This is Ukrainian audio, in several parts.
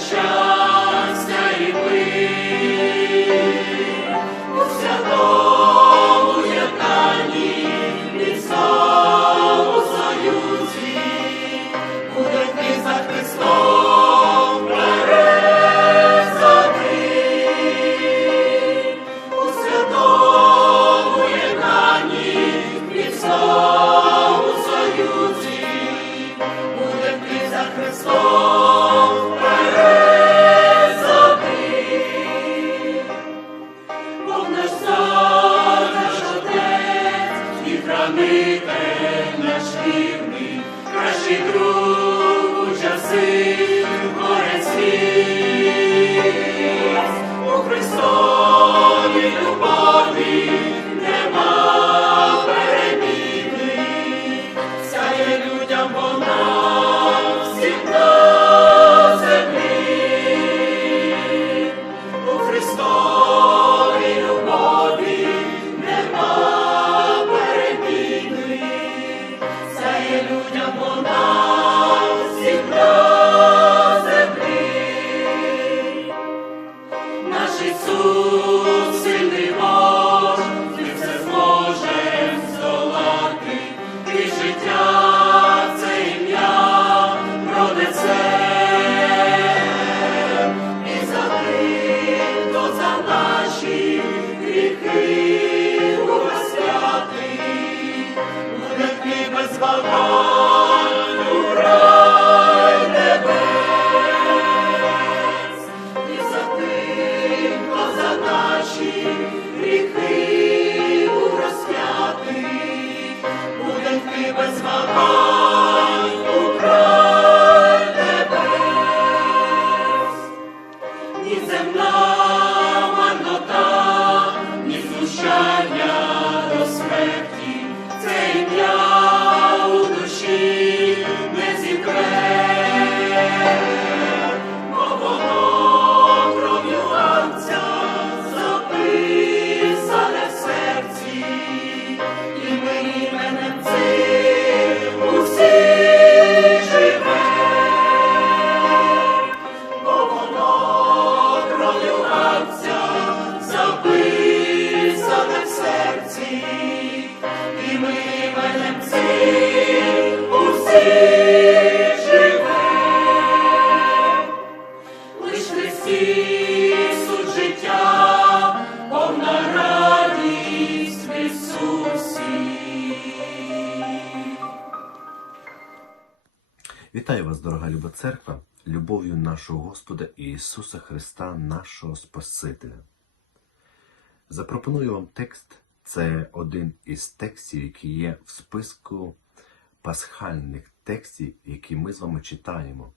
ним у церква, любов'ю нашого Господа Ісуса Христа, нашого Спасителя. Запропоную вам текст. Це один із текстів, які є в списку пасхальних текстів, які ми з вами читаємо.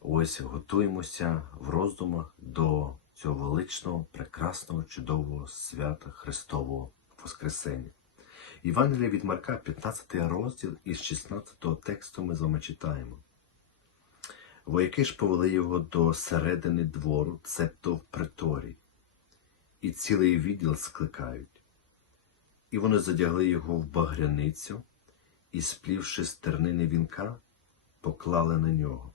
Ось готуємося в роздумах до цього величного, прекрасного, чудового свята Христового Воскресення. Євангелія від Марка, 15 розділ із 16 тексту ми з вами читаємо. Вояки ж повели його до середини двору, цебто в приторі, і цілий відділ скликають. І вони задягли його в багряницю і, сплівши з тернини вінка, поклали на нього.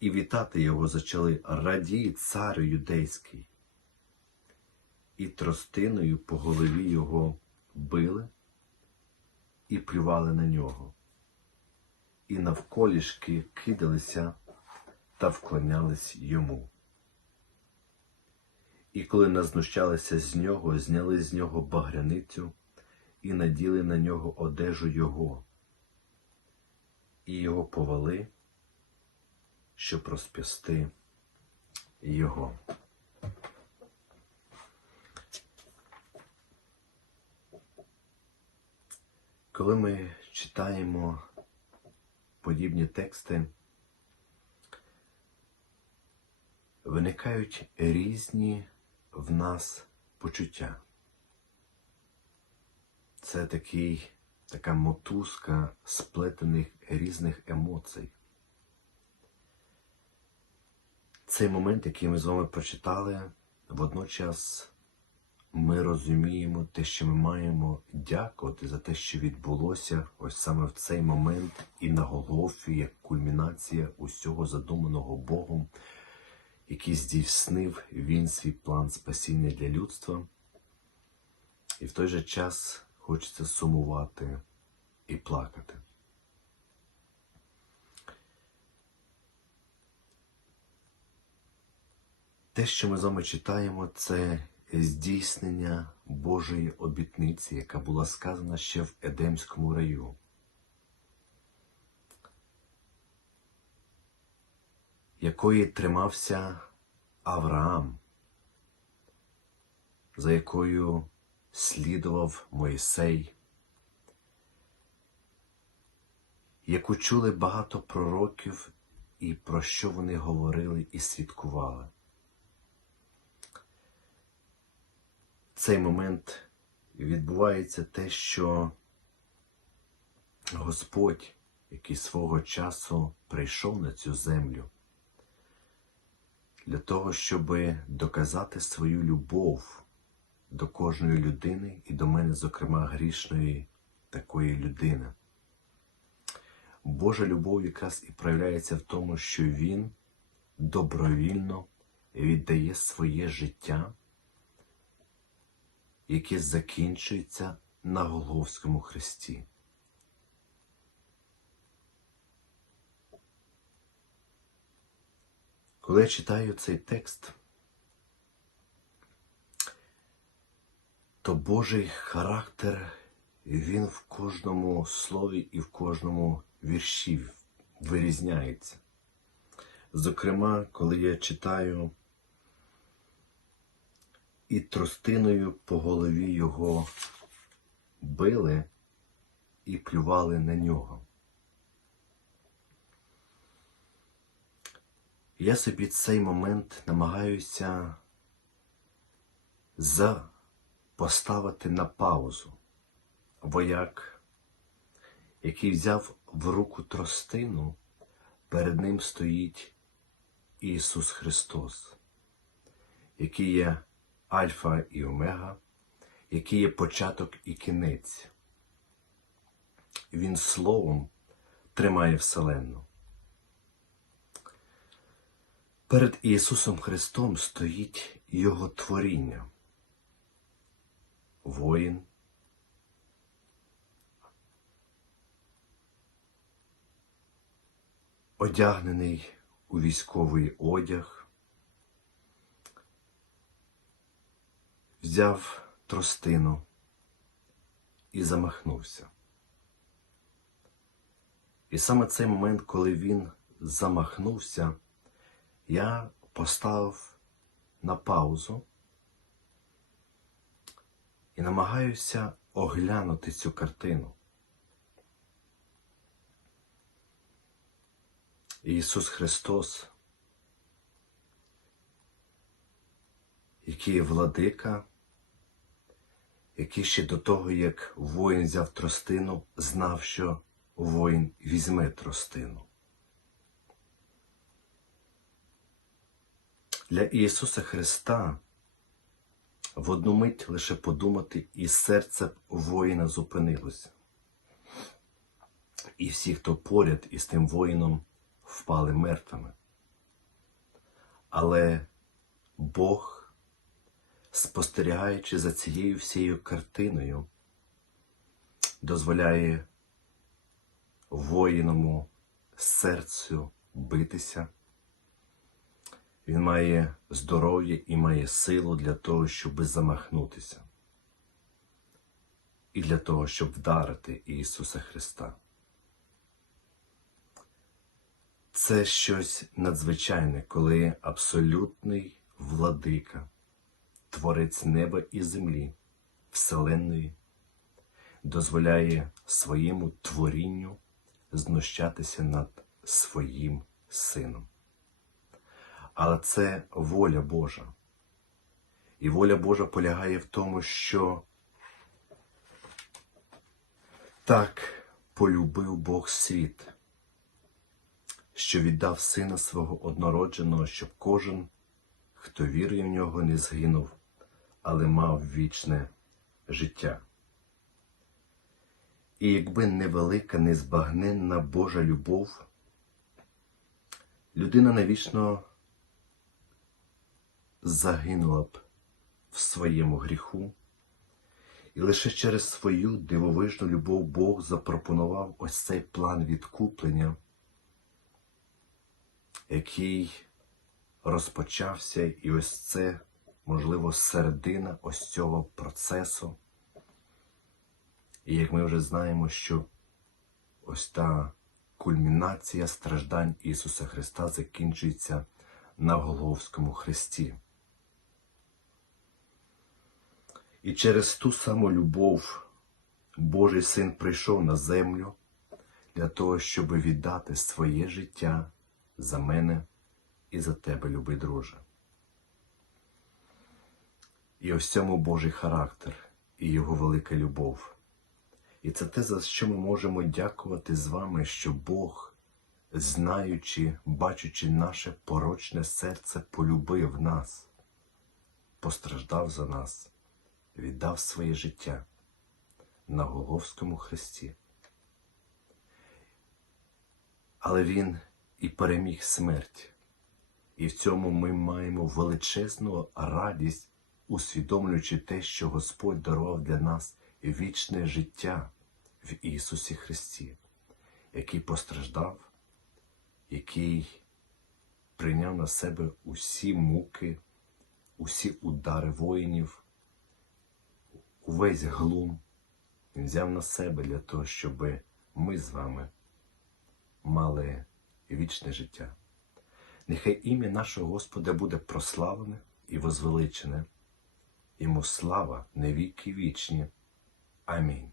І вітати його зачали радій царю юдейський. І тростиною по голові його били і плювали на нього, і навколішки кидалися та вклонялись йому. І коли назнущалися з нього, зняли з нього багряницю і наділи на нього одежу його, і його повели, щоб розп'ясти його. Коли ми читаємо подібні тексти, виникають різні в нас почуття. Це такий, така мотузка сплетених різних емоцій. Цей момент, який ми з вами прочитали, водночас ми розуміємо те, що ми маємо дякувати за те, що відбулося ось саме в цей момент і на Голгофі, як кульмінація усього задуманого Богом, який здійснив він свій план спасіння для людства. І в той же час хочеться сумувати і плакати. Те, що ми з вами читаємо, це здійснення Божої обітниці, яка була сказана ще в Едемському раю. Якої тримався Авраам, за якою слідував Мойсей, яку чули багато пророків і про що вони говорили і свідкували. Цей момент відбувається те, що Господь, який свого часу прийшов на цю землю, для того, щоб доказати свою любов до кожної людини і до мене, зокрема, грішної такої людини. Божа любов якраз і проявляється в тому, що Він добровільно віддає своє життя, яке закінчується на Голговському хресті. Коли я читаю цей текст, то Божий характер, він в кожному слові і в кожному вірші вирізняється. Зокрема, коли я читаю і тростиною по голові його били і плювали на нього. Я собі цей момент намагаюся за поставити на паузу. Вояк, який взяв в руку тростину, перед ним стоїть Ісус Христос, який є Альфа і Омега, який є початок і кінець. Він словом тримає Вселенну. Перед Ісусом Христом стоїть Його творіння, воїн, одягнений у військовий одяг, взяв тростину і замахнувся. І саме цей момент, коли він замахнувся, я поставив на паузу і намагаюся оглянути цю картину. Ісус Христос, який є владика, який ще до того, як воїн взяв тростину, знав, що воїн візьме тростину. Для Ісуса Христа в одну мить лише подумати, і серце воїна зупинилося. І всі, хто поряд із тим воїном, впали мертвими. Але Бог, спостерігаючи за цією всією картиною, дозволяє воїному серцю битися. Він має здоров'я і має силу для того, щоб замахнутися. І для того, щоб вдарити Ісуса Христа. Це щось надзвичайне, коли абсолютний владика, творець неба і землі, Вселенної, дозволяє своєму творінню знущатися над своїм сином. Але це воля Божа. І воля Божа полягає в тому, що так полюбив Бог світ, що віддав Сина свого однородженого, щоб кожен, хто вірує в нього, не згинув, але мав вічне життя. І якби невелика, незбагненна Божа любов, людина навічно загинула б в своєму гріху, і лише через свою дивовижну любов Бог запропонував ось цей план відкуплення, який розпочався, і ось це, можливо, середина ось цього процесу. І як ми вже знаємо, що ось та кульмінація страждань Ісуса Христа закінчується на Голговському хресті. І через ту саму любов Божий Син прийшов на землю для того, щоб віддати своє життя за мене і за тебе, любий друже. І ось цьому Божий характер і Його велика любов. І це те, за що ми можемо дякувати з вами, що Бог, знаючи, бачучи наше порочне серце, полюбив нас, постраждав за нас, віддав своє життя на Голговському хресті. Але Він і переміг смерть. І в цьому ми маємо величезну радість, усвідомлюючи те, що Господь дарував для нас вічне життя в Ісусі Христі, який постраждав, який прийняв на себе усі муки, усі удари воїнів, увесь глум. Він взяв на себе для того, щоб ми з вами мали вічне життя. Нехай ім'я нашого Господа буде прославлене і возвеличене. Йому слава на віки вічні. Амінь.